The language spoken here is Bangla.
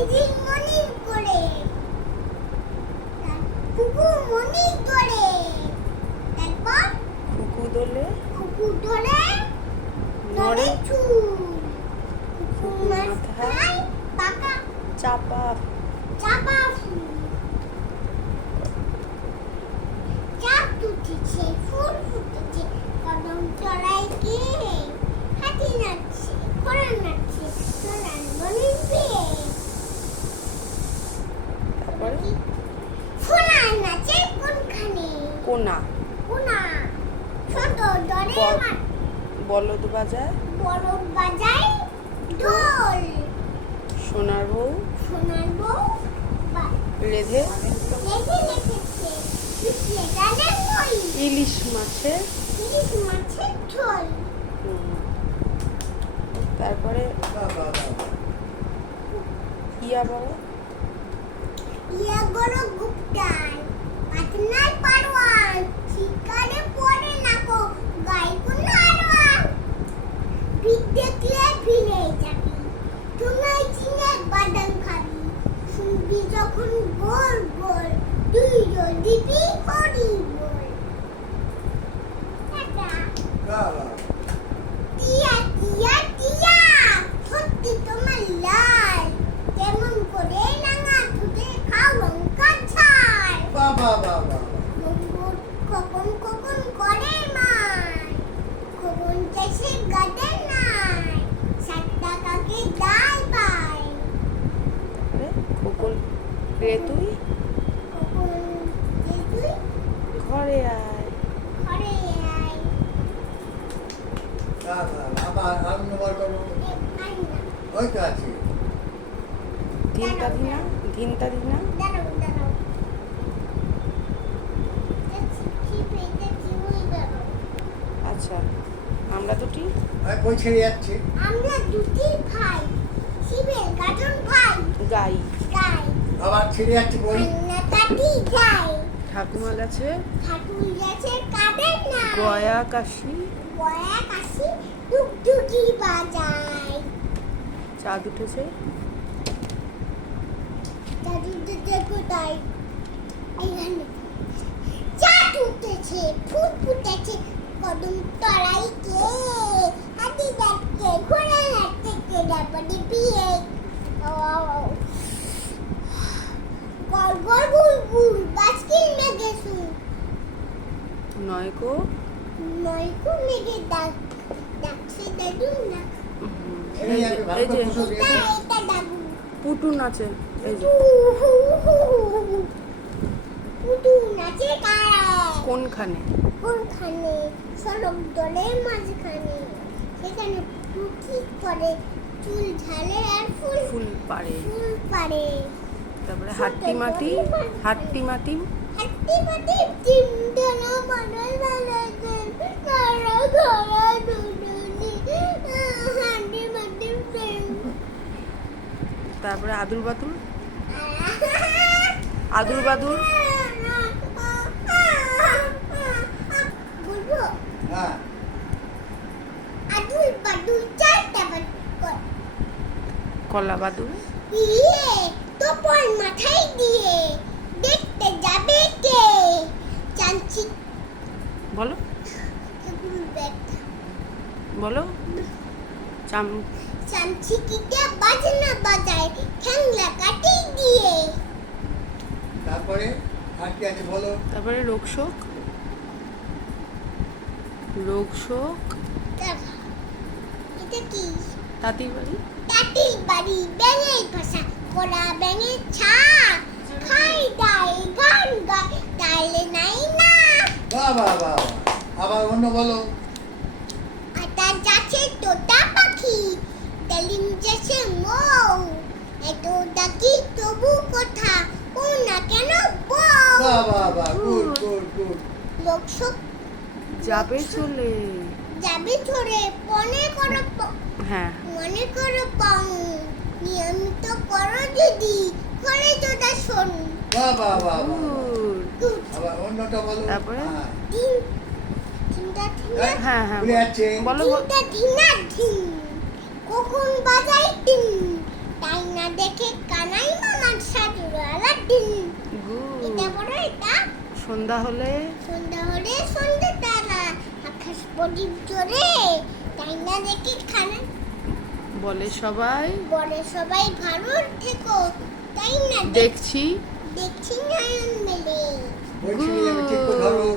বলো। মনির করে কুকু মনির ধরে তারপর খুকু দোলে কুকু ধরে নড়ে চুল কুকুর মাথায় পাকা চাপা চাপা ফুল চাপ উঠেছে ফুল ফুটেছে কদম তলায় কে হাতি নাচছে ঘোড়া নাচছে সোনার মনির পেয়ে তারপরে সোনার নাচে কোনখানে কোনা কোনা ছোট দরে বল- বলদ বাজায় বড় বাজায় ঢোল সোনার বউ সোনার বউ রেধে রেখে রেখেছে পিছিয়ে ডালে মই ইলিশ মাছের ইলিশ মাছের ঝোল হুম, তারপরে ইয়া বাবা ইয়া গরো গুপ্তান পাতনার পারওয়ান শিকারে পড়ে নাকো গাই কুনারওয়ান ভিড় দেখলে ভিড়ে যাবি তোমায় চিনে বাদাম খাবি শুনবি যখন গোল গোল তুই দিবি হরি বল টাটা টিয়া টিয়া টিয়া সত্যি তোমার লাল কেমন করে রাঙা দুধে খাও লঙ্কা ছাড় মঙ্গল কখন কখন করে মায় কখন চাষে গাদে নাই 7 টাকাকে ডাল পায় তারপরে খোকন রে তুই কখন যে তুই ঘরে আয় ঘরে আয় আবার আনন্দবার করো এ আয় না ওই তো আছে ধিনতা ধিনা ধিনতা ধিনা দাঁড়াও দাঁড়াও দেখছি কি পেয়েছি ওই দাঁড়াও আচ্ছা আমরা দুটি ওই বই ছেড়ে যাচ্ছে আমরা দুটি ভাই শিবের গাজন ভাই গাই গাই আবার ছেড়ে যাচ্ছে বই রান্না কাটি যাই ঠাকুমা গাছে ঠাকুর গেছে কাদের না গয়া কাশি গয়া কাশি টুকটুকি বাজায় চাঁদ উঠেছে দাদুতে দেখো তাই এখানে চাঁদ উঠেছে ফুল ফুটেছে কদম তলাই কে হাতি যাচ্ছে ঘোড়া যাচ্ছে কে ডাবডি বিয়ে গল গল বুলবুল বাসকিল মেঘেছু নয়কো নয়কো মেঘে ডাকছে দাদু না ছেড়ে যাবে ভালো এই যে করে বসো এটা এটা দাদু পুটু নাচে এই যে পুটু নাচে কারা কোনখানে কোনখানে সড়ক দলের মাঝখানে সেখানে পুকি করে চুল ঝালে আর ফুল ফুল পাড়ে ফুল পারে তারপরে হাট্টি মাটি হাট্টি মাটি হাতি পাতি টিম ঢালা মানাল মানাতে কারা ঘরা দুদুনি হাতি পাতি টিম তারপরে আদুল বাদুল আদুল বাদুল বলবো হ্যাঁ আদুল বাদুল চারটা বাদুল কলা বাদুল ইয়ে তোপর মাথায় দিয়ে দেখতে যাবে কে চাঞ্চি বলো বলো চাম চাঞ্চি কিটা বাজনা বাজায় ঠ্যাংলা কাটি দিয়ে তারপরে আর কি আছে বলো তারপরে রোগশোক রোগশোক দেখা। এটা কি তাঁতির বাড়ি টাটির বাড়ি ব্যাঙের ভাষা করা ব্যাঙের ছা খাই গাই গান গায় তাইলে নাই না বাহ আবার অন্য বলো আটা যাচ্ছে তোতা পাখি ডালিম যাচ্ছে মৌ এত ডাকি তবু কথা ও না কেন বউ বাহ গুড লোকসব যাবে চলে যাবে ধরে মনে করো হ্যাঁ মনে করো পাও নিয়মিত করো যদি করে তোটা শোন বাহ Good. গুড আবার অন্যটা বলো তারপরে? হ্যাঁ। তিন তিনটা ঠিনা হ্যাঁ হ্যাঁ ভুলে যাচ্ছে বলো তিনটা ঠিনা ঠিন কখন বাজাই টিন তাই না দেখে কানাই মামার সাজুর আলাদিন। এটা গুড। বড় এটা সন্ধ্যা হলে সন্ধ্যা হলে সন্ধ্যে তারা আকাশ প্রদীপ জ্বলে তাই না দেখে খানা বলে সবাই বলে সবাই ভালো থেকো তাই না দেখছি দেখছি নয়ন মেলে। বলছি আমি ঠিক করে ধরো